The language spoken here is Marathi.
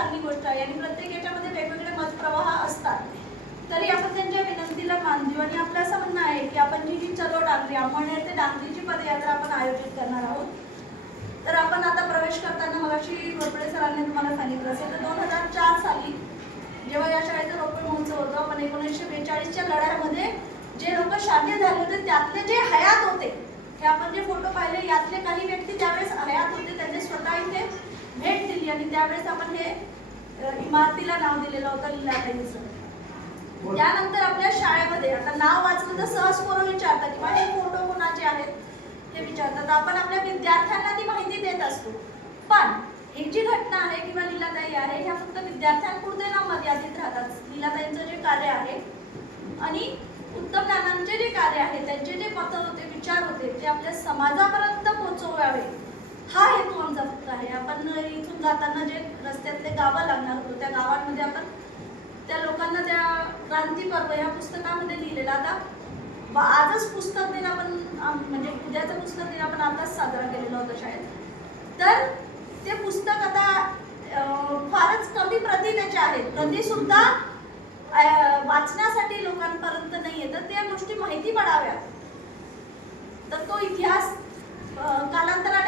चांगली गोष्ट आहे. आणि प्रत्येक याच्यामध्ये वेगवेगळे मतप्रवाह असतात. तरी आपण त्यांच्या विनंतीला मान देऊ आणि आपलं असं म्हणणं आहे की आपण जी जी चलो डांगरी आंबवणे ते डांगरीची पदयात्रा आपण आयोजित करणार आहोत. तर आपण आता प्रवेश करताना मगाशी रोपडे सरांनी तुम्हाला सांगितलं असेल तर दोन हजार चार साली जेव्हा या शाळेचा रोपण महोत्सव होतो आपण एकोणीसशे बेचाळीसच्या लढ्यामध्ये जे लोक शाहीर झाले होते त्यातले जे हयात होते हे आपण जे फोटो पाहिले यातले काही व्यक्ती त्यावेळेस हयात होते त्यावेळेस आपण हे इमारतीला नाव दिलेलं होतं लीलाताईंचं त्यानंतर आपल्या शाळेमध्ये आता नाव वाचलं तर सहज पोरं विचारतात किंवा हे फोटो कोणाचे आहेत? हे विचारतात. आपण आपल्या विद्यार्थ्यांना ती माहिती देत असतो. पण ही जी घटना आहे किंवा लीलाताई आहे ह्या फक्त विद्यार्थ्यांपुरते ना मर्यादित राहतात. लीलाताईंचं जे कार्य आहे आणि उत्तम नानांचे जे कार्य आहे त्यांचे जे मतं होते विचार होते ते आपल्या समाजापर्यंत पोहोचवावे. हा हेतू आमचा फक्त आहे आपण जाताना जे रस्त्यातले गावं लागणार होतो त्या गावांमध्ये आपण त्या लोकांना त्या क्रांती पर्व ह्या पुस्तकामध्ये लिहिलेलं आता. आजच पुस्तक दिन आपण म्हणजे उद्याचं पुस्तक दिन आपण आताच साजरा केलेला होता शाळेत. तर ते पुस्तक आता अं, फारच कमी प्रती त्याचे आहेत. प्रती सुद्धा वाचण्यासाठी लोकांपर्यंत नाही आहे तर त्या गोष्टी माहिती पडाव्या तर तो इतिहास कालांतरा